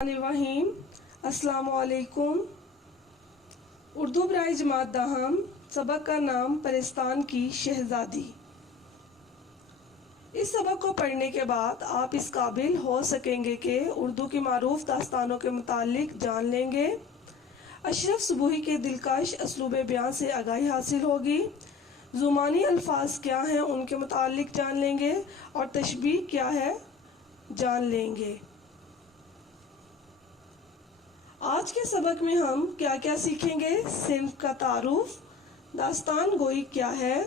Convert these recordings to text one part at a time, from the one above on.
الرحیم السلام علیکم۔ اردو برائے جماعت داہم، سبق کا نام پرستان کی شہزادی۔ اس سبق کو پڑھنے کے بعد آپ اس قابل ہو سکیں گے کہ اردو کی معروف داستانوں کے متعلق جان لیں گے، اشرف صبوحی کے دلکش اسلوب بیان سے آگاہی حاصل ہوگی، زمانی الفاظ کیا ہیں ان کے متعلق جان لیں گے، اور تشبیہ کیا ہے جان لیں گے۔ آج کے سبق میں ہم کیا کیا سیکھیں گے؟ صنف کا تعارف، داستان گوئی کیا ہے،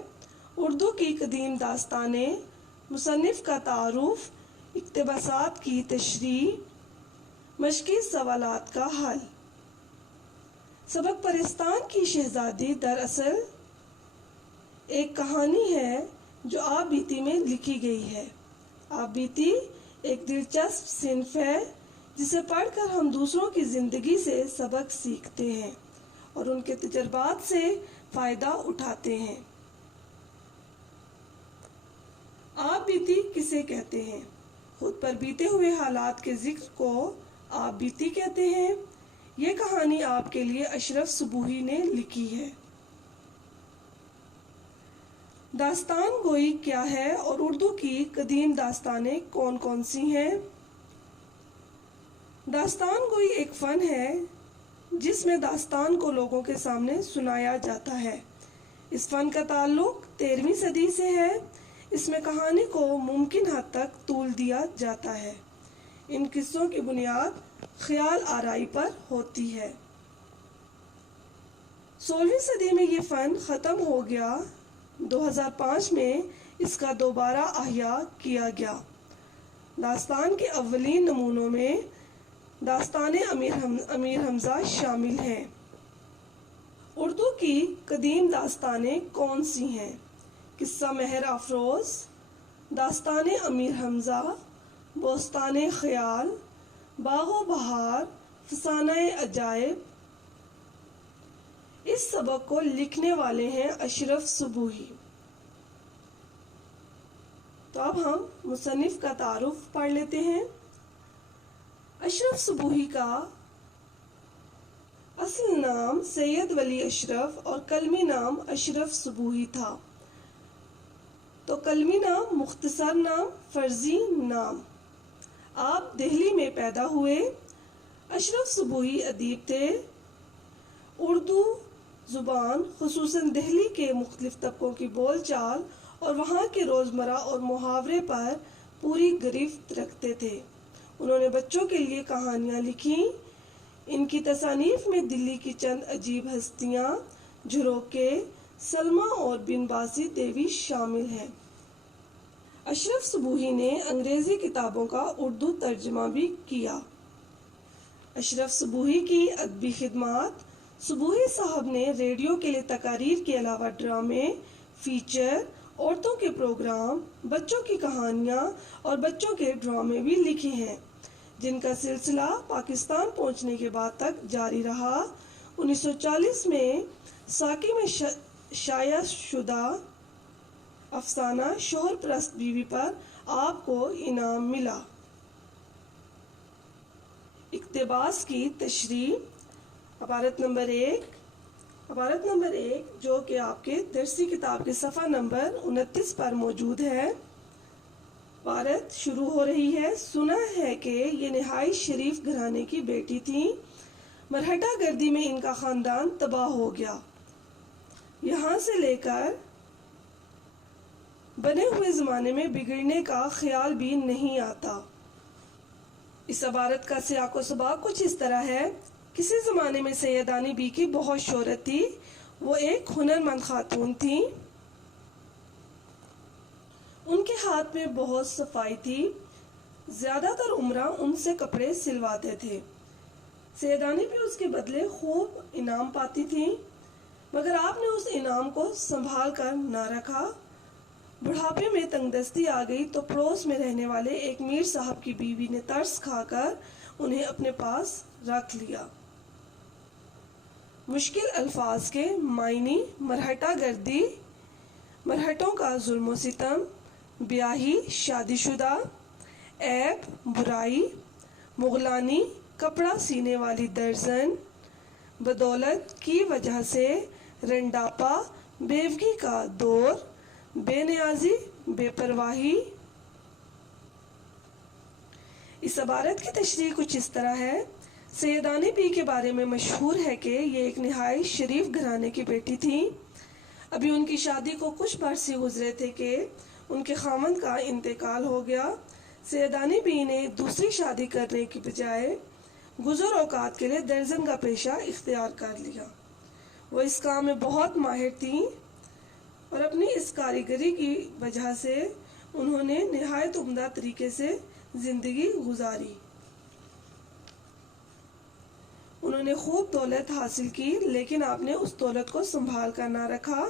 اردو کی قدیم داستانیں، مصنف کا تعارف، اقتباسات کی تشریح، مشقی سوالات کا حل۔ سبق پرستان کی شہزادی دراصل ایک کہانی ہے جو آپ بیتی میں لکھی گئی ہے۔ آپ بیتی ایک دلچسپ صنف ہے جسے پڑھ کر ہم دوسروں کی زندگی سے سبق سیکھتے ہیں اور ان کے تجربات سے فائدہ اٹھاتے ہیں۔ آپ بیتی کسے کہتے ہیں؟ خود پر بیتے ہوئے حالات کے ذکر کو آپ بیتی کہتے ہیں۔ یہ کہانی آپ کے لیے اشرف صبوحی نے لکھی ہے۔ داستان گوئی کیا ہے اور اردو کی قدیم داستانیں کون کون سی ہیں؟ داستان گوئی ایک فن ہے جس میں داستان کو لوگوں کے سامنے سنایا جاتا ہے۔ اس فن کا تعلق 13ویں صدی سے ہے۔ اس میں کہانی کو ممکن حد تک طول دیا جاتا ہے۔ ان قصوں کی بنیاد خیال آرائی پر ہوتی ہے۔ 16ویں صدی میں یہ فن ختم ہو گیا۔ 2005 میں اس کا دوبارہ احیاء کیا گیا۔ داستان کے اولین نمونوں میں داستان امیر حمزہ شامل ہیں۔ اردو کی قدیم داستانیں کون سی ہیں؟ قصہ مہر افروز، داستان امیر حمزہ، بوستان خیال، باغ و بہار، فسانہ عجائب۔ اس سبق کو لکھنے والے ہیں اشرف صبوحی۔ تو اب ہم مصنف کا تعارف پڑھ لیتے ہیں۔ اشرف صبوحی کا اصل نام سید ولی اشرف اور قلمی نام اشرف صبوحی تھا۔ تو قلمی نام مختصر نام، فرضی نام۔ آپ دہلی میں پیدا ہوئے۔ اشرف صبوحی ادیب تھے۔ اردو زبان خصوصاً دہلی کے مختلف طبقوں کی بول چال اور وہاں کے روزمرہ اور محاورے پر پوری گرفت رکھتے تھے۔ انہوں نے بچوں کے لیے کہانیاں لکھیں۔ ان کی تصانیف میں دلی کی چند عجیب ہستیاں، جھروکے، سلمیٰ اور بن باسی دیوی شامل ہیں۔ اشرف صبوحی نے انگریزی کتابوں کا اردو ترجمہ بھی کیا۔ اشرف صبوحی کی ادبی خدمات: صبوحی صاحب نے ریڈیو کے لیے تقاریر کے علاوہ ڈرامے، فیچر، عورتوں کے پروگرام، بچوں کی کہانیاں اور بچوں کے ڈرامے بھی لکھے ہیں، جن کا سلسلہ پاکستان پہنچنے کے بعد تک جاری رہا۔ 1940 میں ساکی میں شائع شدہ افسانہ شوہر پرست بیوی پر آپ کو انعام ملا۔ اقتباس کی تشریح: عبارت نمبر 1 جو کہ آپ کے درسی کتاب کے صفحہ نمبر 29 پر موجود ہے۔ عبارت شروع ہو رہی ہے: سنا ہے کہ یہ نہایت شریف گھرانے کی بیٹی تھیں، مرہٹہ گردی میں ان کا خاندان تباہ ہو گیا، یہاں سے لے کر بنے ہوئے زمانے میں بگڑنے کا خیال بھی نہیں آتا۔ اس عبارت کا سیاق و سباق کچھ اس طرح ہے: کسی زمانے میں سیدانی بی کی بہت شہرت تھی۔ وہ ایک ہنرمند خاتون تھیں۔ ان کے ہاتھ میں بہت صفائی تھی۔ زیادہ تر عمرہ ان سے کپڑے سلواتے تھے۔ سیدانی بھی اس کے بدلے خوب انعام پاتی تھیں، مگر آپ نے اس انعام کو سنبھال کر نہ رکھا۔ بڑھاپے میں تنگ دستی آ گئی تو پڑوس میں رہنے والے ایک میر صاحب کی بیوی نے ترس کھا کر انہیں اپنے پاس رکھ لیا۔ مشکل الفاظ کے معنی: مرہٹہ گردی، مرہٹوں کا ظلم و ستم، بیاہی، شادی شدہ، عیب، برائی، مغلانی، کپڑا سینے والی درزن، بدولت کی وجہ سے رنڈاپا، بیوگی کا دور، بے نیازی، بے پرواہی۔ اس عبارت کی تشریح کچھ اس طرح ہے۔ سیدانی بی کے بارے میں مشہور ہے کہ یہ ایک نہایت شریف گھرانے کی بیٹی تھی۔ ابھی ان کی شادی کو کچھ برس ہی گزرے تھے کہ ان کے خاوند کا انتقال ہو گیا۔ سیدانی بی نے دوسری شادی کرنے کی بجائے گزر اوقات کے لیے درزن کا پیشہ اختیار کر لیا۔ وہ اس کام میں بہت ماہر تھیں اور اپنی اس کاریگری کی وجہ سے انہوں نے نہایت عمدہ طریقے سے زندگی گزاری۔ انہوں نے خوب دولت حاصل کی، لیکن آپ نے اس دولت کو سنبھال کر نہ رکھا۔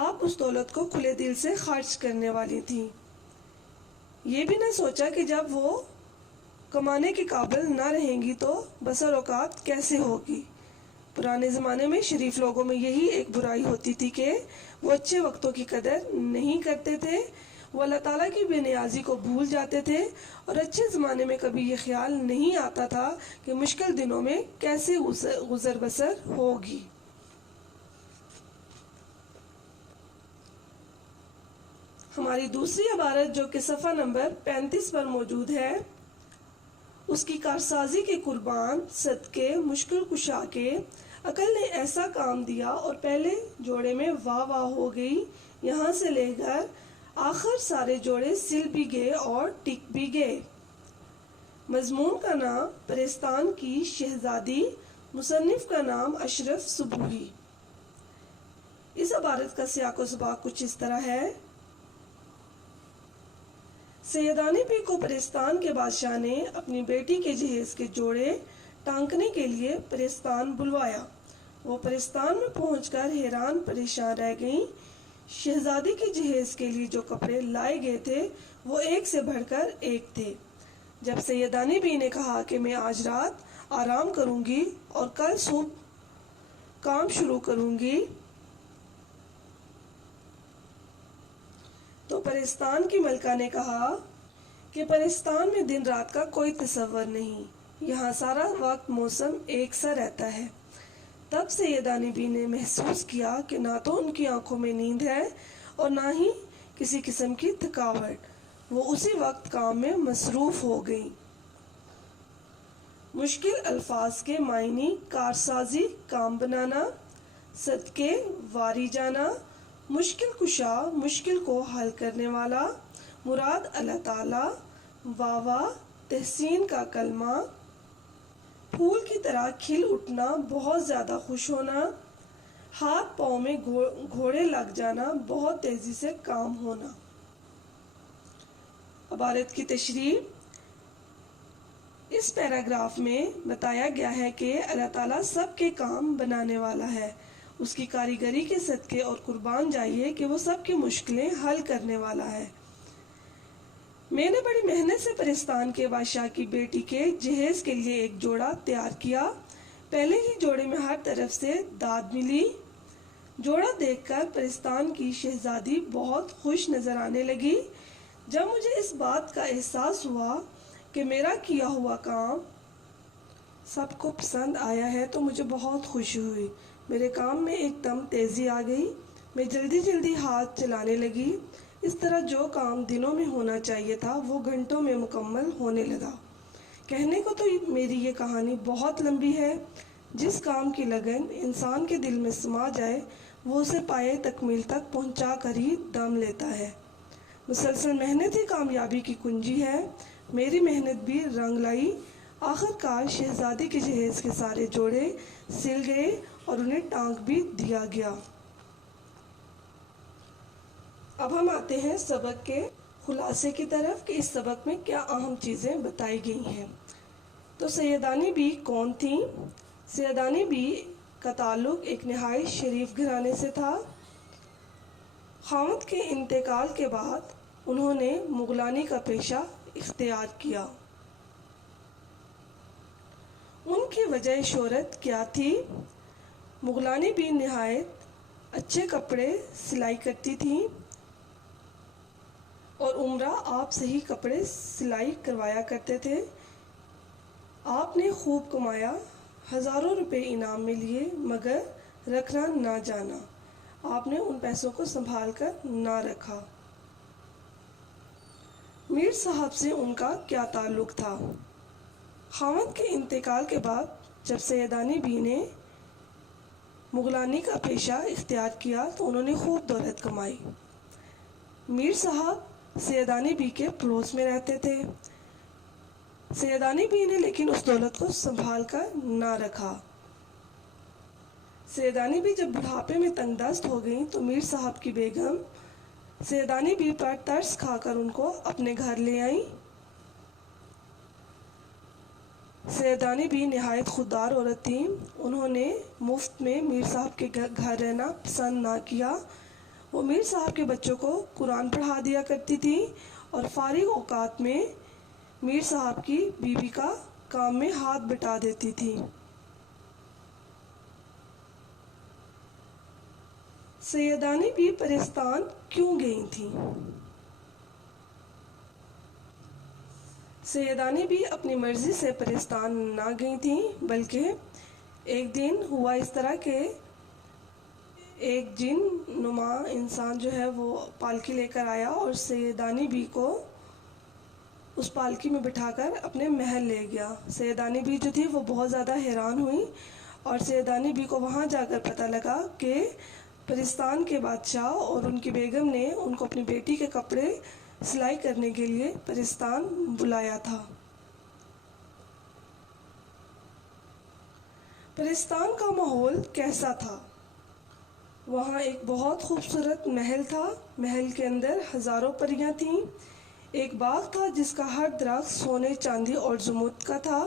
آپ اس دولت کو کھلے دل سے خرچ کرنے والی تھیں۔ یہ بھی نہ سوچا کہ جب وہ کمانے کے قابل نہ رہیں گی تو بسر اوقات کیسے ہوگی۔ پرانے زمانے میں شریف لوگوں میں یہی ایک برائی ہوتی تھی کہ وہ اچھے وقتوں کی قدر نہیں کرتے تھے۔ وہ اللہ تعالیٰ کی بے نیازی کو بھول جاتے تھے اور اچھے زمانے میں کبھی یہ خیال نہیں آتا تھا کہ مشکل دنوں میں کیسے گزر بسر ہوگی۔ ہماری دوسری عبارت جو کہ صفحہ نمبر 35 پر موجود ہے، اس کی کارسازی کے قربان صدقے مشکل کشا کے عقل نے ایسا کام دیا اور پہلے جوڑے میں واہ واہ ہو گئی، یہاں سے لے کر آخر سارے جوڑے سل بھی گئے اور ٹک بھی گئے۔ مضمون کا نام پرستان کی شہزادی، مصنف کا نام اشرف صبوحی۔ اس عبارت کا سیاق و سباق کچھ اس طرح ہے۔ سیدانی بی کو پرستان کے بادشاہ نے اپنی بیٹی کے جہیز کے جوڑے ٹانکنے کے لیے پرستان بلوایا۔ وہ پرستان میں پہنچ کر حیران پریشان رہ گئیں۔ شہزادی کے جہیز کے لیے جو کپڑے لائے گئے تھے وہ ایک سے بڑھ کر ایک تھے۔ جب سیدانی بی نے کہا کہ میں آج رات آرام کروں گی اور کل صبح کام شروع کروں گی، تو پرستان کی ملکہ نے کہا کہ پرستان میں دن رات کا کوئی تصور نہیں، یہاں سارا وقت موسم ایک سا رہتا ہے۔ تب سیدانی بی نے محسوس کیا کہ نہ تو ان کی آنکھوں میں نیند ہے اور نہ ہی کسی قسم کی تھکاوٹ۔ وہ اسی وقت کام میں مصروف ہو گئیں۔ مشکل الفاظ کے معنی: کارسازی، کام بنانا، صدقے، واری جانا، مشکل کشا، مشکل کو حل کرنے والا، مراد اللہ تعالیٰ، واہ واہ، تحسین کا کلمہ، پھول کی طرح کھل اٹھنا، بہت زیادہ خوش ہونا، ہاتھ پاؤں میں گھوڑے لگ جانا، بہت تیزی سے کام ہونا۔ عبارت کی تشریح: اس پیراگراف میں بتایا گیا ہے کہ اللہ تعالیٰ سب کے کام بنانے والا ہے، اس کی کاریگری کے صدقے اور قربان جائیے کہ وہ سب کی مشکلیں حل کرنے والا ہے۔ میں نے بڑی محنت سے پرستان کے بادشاہ کی بیٹی کے جہیز کے لیے ایک جوڑا تیار کیا۔ پہلے ہی جوڑے میں ہر طرف سے داد ملی۔ جوڑا دیکھ کر پرستان کی شہزادی بہت خوش نظر آنے لگی۔ جب مجھے اس بات کا احساس ہوا کہ میرا کیا ہوا کام سب کو پسند آیا ہے تو مجھے بہت خوشی ہوئی۔ میرے کام میں ایک دم تیزی آ گئی، میں جلدی جلدی ہاتھ چلانے لگی۔ اس طرح جو کام دنوں میں ہونا چاہیے تھا وہ گھنٹوں میں مکمل ہونے لگا۔ کہنے کو تو میری یہ کہانی بہت لمبی ہے۔ جس کام کی لگن انسان کے دل میں سما جائے وہ اسے پائے تکمیل تک پہنچا کر ہی دم لیتا ہے۔ مسلسل محنت ہی کامیابی کی کنجی ہے۔ میری محنت بھی رنگ لائی۔ آخر کار شہزادی کے جہیز کے سارے جوڑے سل گئے اور انہیں ٹانک بھی دیا گیا۔ اب ہم آتے ہیں سبق کے خلاصے کی طرف کہ اس سبق میں کیا اہم چیزیں بتائی گئی ہیں۔ تو سیدانی بی کون تھیں؟ سیدانی بی کا تعلق ایک نہایت شریف گھرانے سے تھا۔ خاوند کے انتقال کے بعد انہوں نے مغلانی کا پیشہ اختیار کیا۔ ان کی وجہ شہرت کیا تھی؟ مغلانی بی نہایت اچھے کپڑے سلائی کرتی تھیں اور عمرہ آپ سے ہی کپڑے سلائی کروایا کرتے تھے۔ آپ نے خوب کمایا، ہزاروں روپے انعام میں لیے، مگر رکھنا نہ جانا، آپ نے ان پیسوں کو سنبھال کر نہ رکھا۔ میر صاحب سے ان کا کیا تعلق تھا؟ خاوند کے انتقال کے بعد جب سیدانی بی نے مغلانی کا پیشہ اختیار کیا تو انہوں نے خوب دولت کمائی۔ میر صاحب سیدانی بی کے پڑوس میں رہتے تھے۔ سیدانی بی نے لیکن اس دولت کو سنبھال کر نہ رکھا۔ سیدانی بی جب بڑھاپے میں تنگ دست ہو گئیں تو میر صاحب کی بیگم سیدانی بی پر ترس کھا کر ان کو اپنے گھر لے آئیں۔ سیدانی بی نہایت خوددار عورت تھیں۔ انہوں نے مفت میں میر صاحب کے گھر رہنا پسند نہ کیا۔ وہ میر صاحب کے بچوں کو قرآن پڑھا دیا کرتی تھیں اور فارغ اوقات میں میر صاحب کی بیوی کا کام میں ہاتھ بٹا دیتی تھیں۔ سیدانی بی پرستان کیوں گئی تھیں؟ سیدانی بی اپنی مرضی سے پرستان نہ گئی تھیں، بلکہ ایک دن ہوا اس طرح کہ ایک جن نما انسان جو ہے وہ پالکی لے کر آیا اور سیدانی بی کو اس پالکی میں بٹھا کر اپنے محل لے گیا۔ سیدانی بی جو تھی وہ بہت زیادہ حیران ہوئی اور سیدانی بی کو وہاں جا کر پتہ لگا کہ پرستان کے بادشاہ اور ان کی بیگم نے ان کو اپنی بیٹی کے کپڑے سلائی کرنے کے لیے پرستان بلایا تھا۔ پرستان کا ماحول کیسا تھا؟ وہاں ایک بہت خوبصورت محل تھا۔ محل کے اندر ہزاروں پریاں تھیں۔ ایک باغ تھا جس کا ہر درخت سونے، چاندی اور زمرد کا تھا۔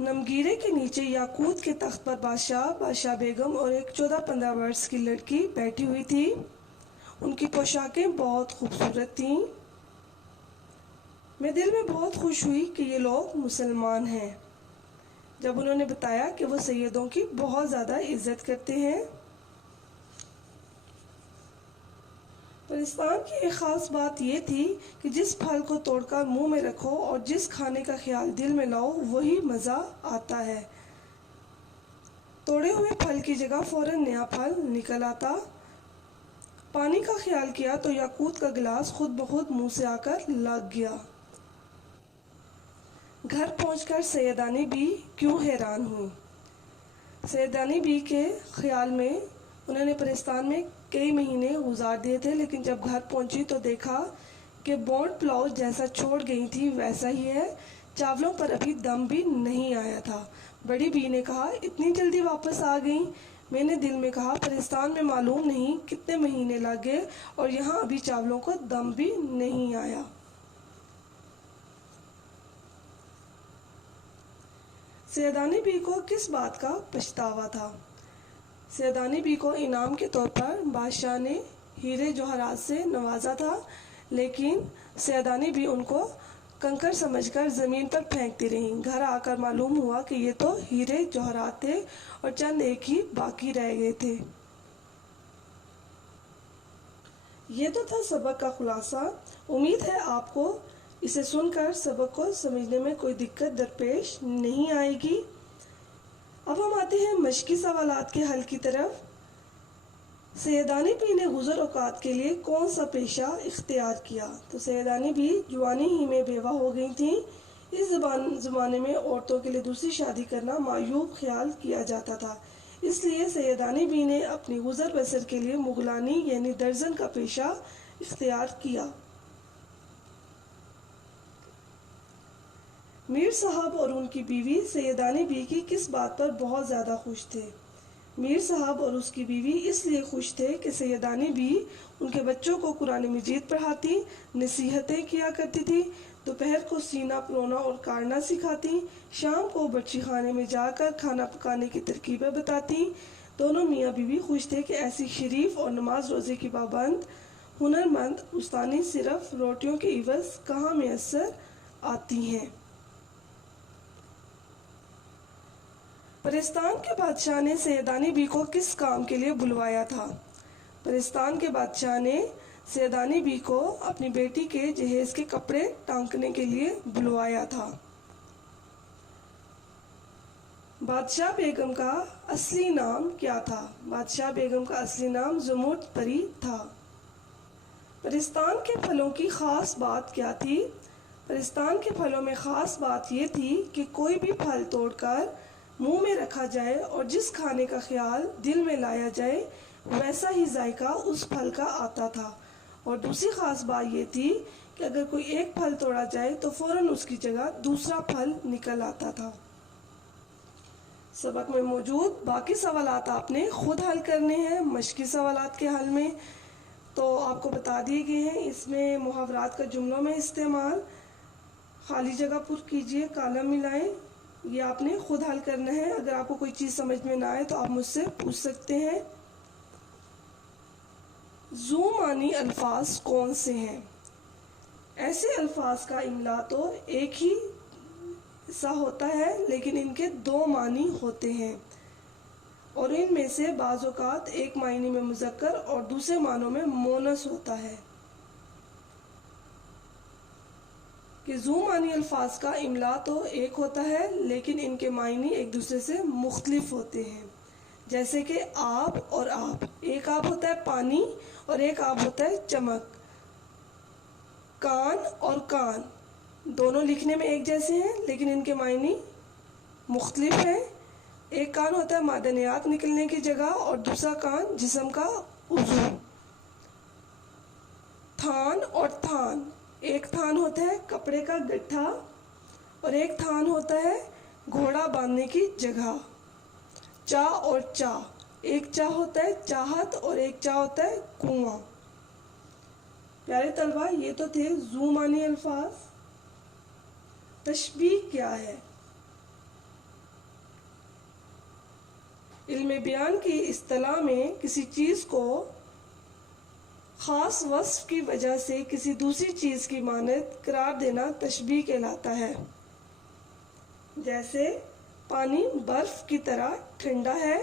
نمگیرے کے نیچے یاقوت کے تخت پر بادشاہ بیگم اور ایک 14-15 برس کی لڑکی بیٹھی ہوئی تھی۔ ان کی پوشاکیں بہت خوبصورت تھیں۔ میں دل میں بہت خوش ہوئی کہ یہ لوگ مسلمان ہیں، جب انہوں نے بتایا کہ وہ سیدوں کی بہت زیادہ عزت کرتے ہیں۔ پرستان کی ایک خاص بات یہ تھی کہ جس پھل کو توڑ کر منہ میں رکھو اور جس کھانے کا خیال دل میں لاؤ وہی مزہ آتا ہے۔ توڑے ہوئے پھل کی جگہ فوراً نیا پھل نکل آتا۔ پانی کا خیال کیا تو یاقوت کا گلاس خود بخود منہ سے آ کر لگ گیا۔ گھر پہنچ کر سیدانی بی کیوں حیران ہوئی؟ سیدانی بی کے خیال میں انہوں نے پرستان میں کئی مہینے گزار دیے تھے، لیکن جب گھر پہنچی تو دیکھا کہ بونڈ پلاؤ جیسا چھوڑ گئی تھی ویسا ہی ہے، چاولوں پر ابھی دم بھی نہیں آیا تھا۔ بڑی بی نے کہا، اتنی جلدی واپس آ گئیں؟ میں نے دل میں کہا پرستان میں معلوم نہیں کتنے مہینے لگ گئے اور یہاں ابھی چاولوں کو دم بھی نہیں آیا۔ سیدانی بی کو کس بات کا پچھتاوا تھا؟ سیدانی بی کو انعام کے طور پر بادشاہ نے ہیرے جواہرات سے نوازا تھا، لیکن سیدانی بی ان کو کنکر سمجھ کر زمین پر پھینکتی رہیں۔ گھر آ کر معلوم ہوا کہ یہ تو ہیرے جواہرات تھے اور چند ایک ہی باقی رہ گئے تھے۔ یہ تو تھا سبق کا خلاصہ۔ امید ہے آپ کو اسے سن کر سبق کو سمجھنے میں کوئی دقت درپیش نہیں آئے گی۔ اب ہم آتے ہیں مشقی سوالات کے حل کی طرف۔ سیدانی بی نے گزر اوقات کے لیے کون سا پیشہ اختیار کیا؟ تو سیدانی بی جوانی ہی میں بیوہ ہو گئی تھیں۔ اس زمانے میں عورتوں کے لیے دوسری شادی کرنا معیوب خیال کیا جاتا تھا، اس لیے سیدانی بی نے اپنی گزر بسر کے لیے مغلانی یعنی درزن کا پیشہ اختیار کیا۔ میر صاحب اور ان کی بیوی سیدانی بی کی کس بات پر بہت زیادہ خوش تھے؟ میر صاحب اور اس کی بیوی اس لیے خوش تھے کہ سیدانی بی ان کے بچوں کو قرآن مجید پڑھاتی، نصیحتیں کیا کرتی تھی، دوپہر کو سینہ پرونا اور کاٹنا سکھاتی، شام کو بچی خانے میں جا کر کھانا پکانے کی ترکیبیں بتاتی۔ دونوں میاں بیوی خوش تھے کہ ایسی شریف اور نماز روزے کی پابند ہنرمند استانی صرف روٹیوں کے عوض کہاں میسر آتی ہیں۔ پرستان کے بادشاہ نے سیدانی بی کو کس کام کے لیے بلوایا تھا؟ پرستان کے بادشاہ نے سیدانی بی کو اپنی بیٹی کے جہیز کے کپڑے ٹانکنے کے لیے بلوایا تھا۔ بادشاہ بیگم کا اصلی نام کیا تھا؟ بادشاہ بیگم کا اصلی نام زمرد پری تھا۔ پرستان کے پھلوں کی خاص بات کیا تھی؟ پرستان کے پھلوں میں خاص بات یہ تھی کہ کوئی بھی پھل توڑ کر منہ میں رکھا جائے اور جس کھانے کا خیال دل میں لایا جائے ویسا ہی ذائقہ اس پھل کا آتا تھا، اور دوسری خاص بات یہ تھی کہ اگر کوئی ایک پھل توڑا جائے تو فوراً اس کی جگہ دوسرا پھل نکل آتا تھا۔ سبق میں موجود باقی سوالات آپ نے خود حل کرنے ہیں مشقی سوالات کے حل میں، تو آپ کو بتا دیے گئے ہیں۔ اس میں محاورات کا جملوں میں استعمال، خالی جگہ پر کیجئے، کالم ملائیں، یہ آپ نے خود حل کرنا ہے۔ اگر آپ کو کوئی چیز سمجھ میں نہ آئے تو آپ مجھ سے پوچھ سکتے ہیں۔ ذو معنی الفاظ کون سے ہیں؟ ایسے الفاظ کا املا تو ایک ہی سا ہوتا ہے لیکن ان کے دو معنی ہوتے ہیں، اور ان میں سے بعض اوقات ایک معنی میں مذکر اور دوسرے معنوں میں مونس ہوتا ہے۔ کہ ذو معنی الفاظ کا املا تو ایک ہوتا ہے لیکن ان کے معنی ایک دوسرے سے مختلف ہوتے ہیں، جیسے کہ آب اور آب، ایک آب ہوتا ہے پانی اور ایک آب ہوتا ہے چمک۔ کان اور کان دونوں لکھنے میں ایک جیسے ہیں لیکن ان کے معنی مختلف ہیں، ایک کان ہوتا ہے معدنیات نکلنے کی جگہ اور دوسرا کان جسم کا عضو۔ تھان اور تھان، ایک تھان ہوتا ہے کپڑے کا گٹھا اور ایک تھان ہوتا ہے گھوڑا باندھنے کی جگہ۔ چا اور چا، ایک چا ہوتا ہے چاہت اور ایک چا ہوتا ہے کنواں۔ پیارے طلبہ، یہ تو تھے ذو معنی الفاظ۔ تشبیہ کیا ہے؟ علم بیان کی اصطلاح میں کسی چیز کو خاص وصف کی وجہ سے کسی دوسری چیز کی مانند قرار دینا تشبیہ کہلاتا ہے۔ جیسے پانی برف کی طرح ٹھنڈا ہے،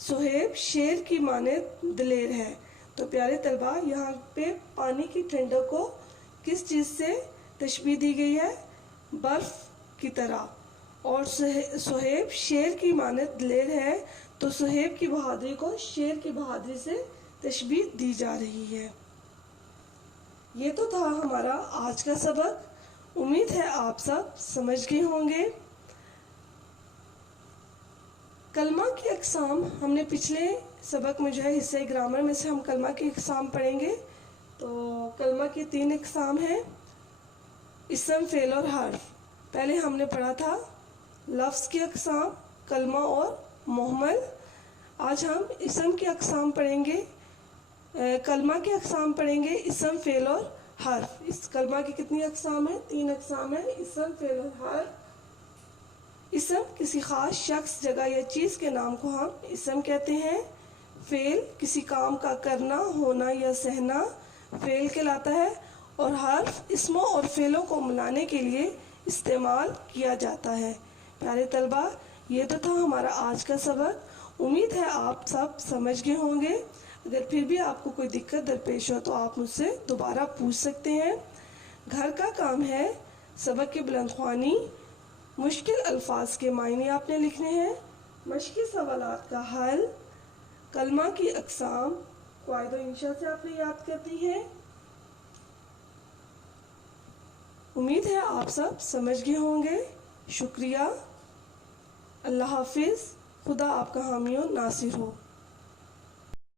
صہیب شیر کی مانند دلیر ہے۔ تو پیارے طلبہ، یہاں پہ پانی کی ٹھنڈک کو کس چیز سے تشبیہ دی گئی ہے؟ برف کی طرح، اور صہیب شیر کی مانند دلیر ہے، تو صہیب کی بہادری کو شیر کی بہادری سے تشبیہ دی جا رہی ہے۔ یہ تو تھا ہمارا آج کا سبق، امید ہے آپ سب سمجھ گئے ہوں گے۔ کلمہ کی اقسام ہم نے پچھلے سبق میں جو ہے حصہ گرامر میں سے ہم کلمہ کی اقسام پڑھیں گے۔ تو کلمہ کی 3 اقسام ہیں، اسم، فعل اور حرف۔ پہلے ہم نے پڑھا تھا لفظ کی اقسام، کلمہ اور محمل۔ آج ہم اسم کی اقسام پڑھیں گے، کلمہ کی اقسام پڑھیں گے، اسم، فعل اور حرف۔ اس کلمہ کی کتنی اقسام ہیں؟ 3 اقسام ہیں، اسم، فعل اور حرف۔ اسم کسی خاص شخص، جگہ یا چیز کے نام کو ہم اسم کہتے ہیں۔ فعل کسی کام کا کرنا، ہونا یا سہنا فعل کہلاتا ہے، اور حرف اسموں اور فعلوں کو ملانے کے لیے استعمال کیا جاتا ہے۔ پیارے طلبہ، یہ تو تھا ہمارا آج کا سبق، امید ہے آپ سب سمجھ گئے ہوں گے۔ اگر پھر بھی آپ کو کوئی دقت درپیش ہو تو آپ مجھ سے دوبارہ پوچھ سکتے ہیں۔ گھر کا کام ہے سبق کی بلند خوانی، مشکل الفاظ کے معنی آپ نے لکھنے ہیں، مشقی سوالات کا حل، کلمہ کی اقسام قواعد و انشاء سے آپ نے یاد کرنی ہے۔ امید ہے آپ سب سمجھ گئے ہوں گے۔ شکریہ، اللہ حافظ، خدا آپ کا حامی و ناصر ہو۔